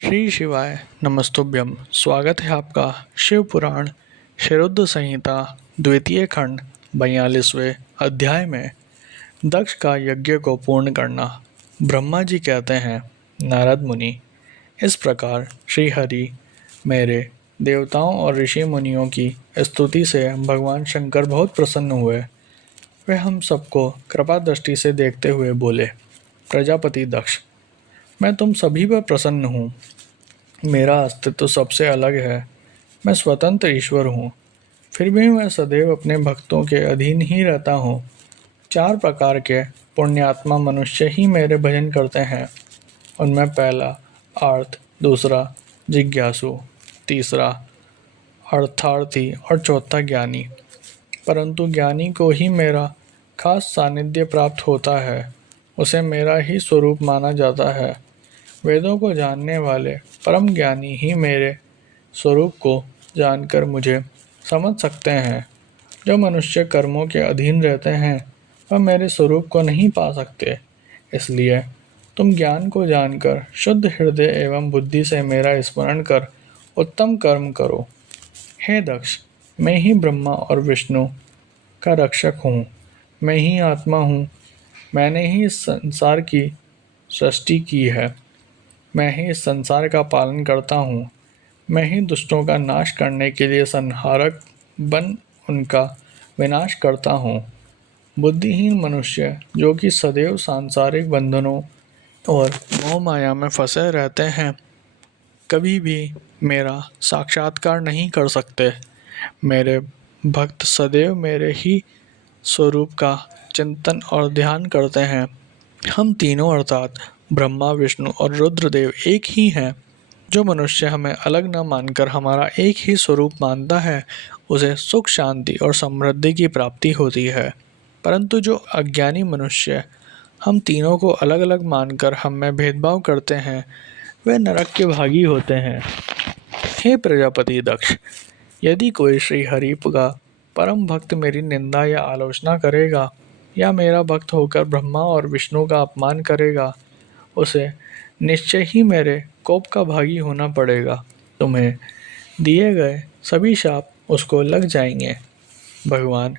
श्री शिवाय नमस्तुभ्यम। स्वागत है आपका शिव पुराण शिरोद्ध संहिता द्वितीय खंड 42वें अध्याय में दक्ष का यज्ञ को पूर्ण करना। ब्रह्मा जी कहते हैं, नारद मुनि, इस प्रकार श्री हरि मेरे देवताओं और ऋषि मुनियों की स्तुति से भगवान शंकर बहुत प्रसन्न हुए। वे हम सबको कृपा दृष्टि से देखते हुए बोले, प्रजापति दक्ष, मैं तुम सभी पर प्रसन्न हूँ। मेरा अस्तित्व सबसे अलग है। मैं स्वतंत्र ईश्वर हूँ, फिर भी मैं सदैव अपने भक्तों के अधीन ही रहता हूँ। 4 प्रकार के पुण्यात्मा मनुष्य ही मेरे भजन करते हैं। उनमें पहला आर्त, दूसरा जिज्ञासु, तीसरा अर्थार्थी और चौथा ज्ञानी। परंतु ज्ञानी को ही मेरा खास सानिध्य प्राप्त होता है, उसे मेरा ही स्वरूप माना जाता है। वेदों को जानने वाले परम ज्ञानी ही मेरे स्वरूप को जानकर मुझे समझ सकते हैं। जो मनुष्य कर्मों के अधीन रहते हैं वह मेरे स्वरूप को नहीं पा सकते। इसलिए तुम ज्ञान को जानकर शुद्ध हृदय एवं बुद्धि से मेरा स्मरण कर उत्तम कर्म करो। हे दक्ष, मैं ही ब्रह्मा और विष्णु का रक्षक हूँ। मैं ही आत्मा हूँ। मैंने ही इस संसार की सृष्टि की है। मैं ही इस संसार का पालन करता हूँ। मैं ही दुष्टों का नाश करने के लिए संहारक बन उनका विनाश करता हूँ। बुद्धिहीन मनुष्य जो कि सदैव सांसारिक बंधनों और मोह माया में फंसे रहते हैं, कभी भी मेरा साक्षात्कार नहीं कर सकते। मेरे भक्त सदैव मेरे ही स्वरूप का चिंतन और ध्यान करते हैं। हम तीनों अर्थात ब्रह्मा, विष्णु और रुद्रदेव एक ही हैं। जो मनुष्य हमें अलग न मानकर हमारा एक ही स्वरूप मानता है, उसे सुख, शांति और समृद्धि की प्राप्ति होती है। परंतु जो अज्ञानी मनुष्य हम तीनों को अलग अलग मानकर हम में भेदभाव करते हैं, वे नरक के भागी होते हैं। हे प्रजापति दक्ष, यदि कोई श्री हरि का परम भक्त मेरी निंदा या आलोचना करेगा या मेरा भक्त होकर ब्रह्मा और विष्णु का अपमान करेगा, उसे निश्चय ही मेरे कोप का भागी होना पड़ेगा। तुम्हें दिए गए सभी शाप उसको लग जाएंगे। भगवान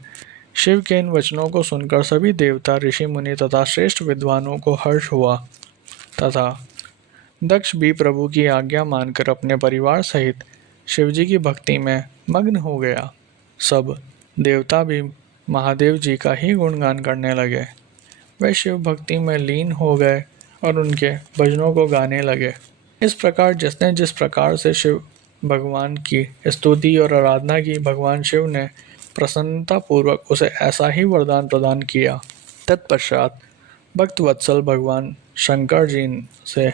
शिव के इन वचनों को सुनकर सभी देवता, ऋषि मुनि तथा श्रेष्ठ विद्वानों को हर्ष हुआ तथा दक्ष भी प्रभु की आज्ञा मानकर अपने परिवार सहित शिवजी की भक्ति में मग्न हो गया। सब देवता भी महादेव जी का ही गुणगान करने लगे। वे शिव भक्ति में लीन हो गए और उनके भजनों को गाने लगे। इस प्रकार जिसने जिस प्रकार से शिव भगवान की स्तुति और आराधना की, भगवान शिव ने प्रसन्नता पूर्वक उसे ऐसा ही वरदान प्रदान किया। तत्पश्चात भक्त वत्सल भगवान शंकर जी से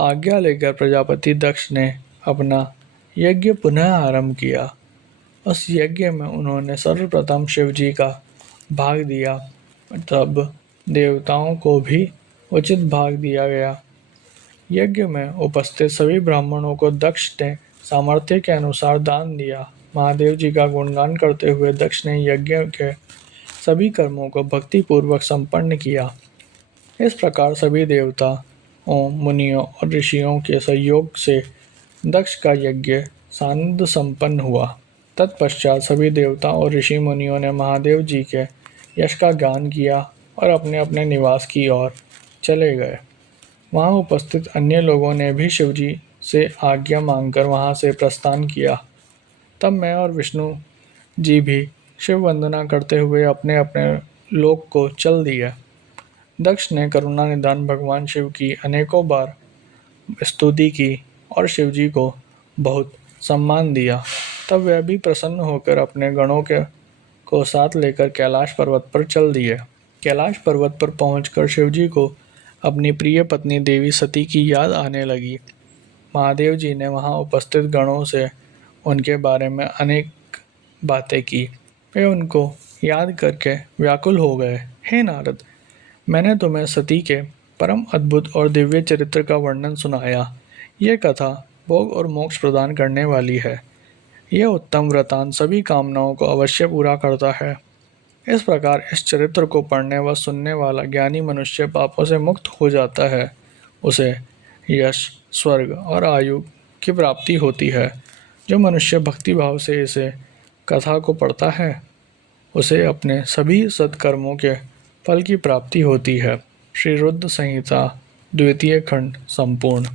आज्ञा लेकर प्रजापति दक्ष ने अपना यज्ञ पुनः आरंभ किया। उस यज्ञ में उन्होंने सर्वप्रथम शिव जी का भाग दिया, तब देवताओं को भी उचित भाग दिया गया। यज्ञ में उपस्थित सभी ब्राह्मणों को दक्ष ने सामर्थ्य के अनुसार दान दिया। महादेव जी का गुणगान करते हुए दक्ष ने यज्ञ के सभी कर्मों को भक्ति पूर्वक संपन्न किया। इस प्रकार सभी देवताओं, मुनियों और ऋषियों के सहयोग से दक्ष का यज्ञ सानंद संपन्न हुआ। तत्पश्चात सभी देवताओं और ऋषि मुनियों ने महादेव जी के यश का गान किया और अपने अपने निवास की ओर चले गए। वहां उपस्थित अन्य लोगों ने भी शिवजी से आज्ञा मांगकर वहां से प्रस्थान किया। तब मैं और विष्णु जी भी शिव वंदना करते हुए अपने अपने लोक को चल दिए। दक्ष ने करुणा निधान भगवान शिव की अनेकों बार स्तुति की और शिवजी को बहुत सम्मान दिया। तब वह भी प्रसन्न होकर अपने गणों को साथ लेकर कैलाश पर्वत पर चल दिए। कैलाश पर्वत पर पहुंचकर शिवजी को अपनी प्रिय पत्नी देवी सती की याद आने लगी। महादेव जी ने वहां उपस्थित गणों से उनके बारे में अनेक बातें की। वे उनको याद करके व्याकुल हो गए। हे नारद, मैंने तुम्हें सती के परम अद्भुत और दिव्य चरित्र का वर्णन सुनाया। यह कथा भोग और मोक्ष प्रदान करने वाली है। यह उत्तम वृतांत सभी कामनाओं को अवश्य पूरा करता है। इस प्रकार इस चरित्र को पढ़ने व सुनने वाला ज्ञानी मनुष्य पापों से मुक्त हो जाता है। उसे यश, स्वर्ग और आयु की प्राप्ति होती है। जो मनुष्य भक्तिभाव से इसे कथा को पढ़ता है उसे अपने सभी सत्कर्मों के फल की प्राप्ति होती है। श्री रुद्र संहिता द्वितीय खंड संपूर्ण।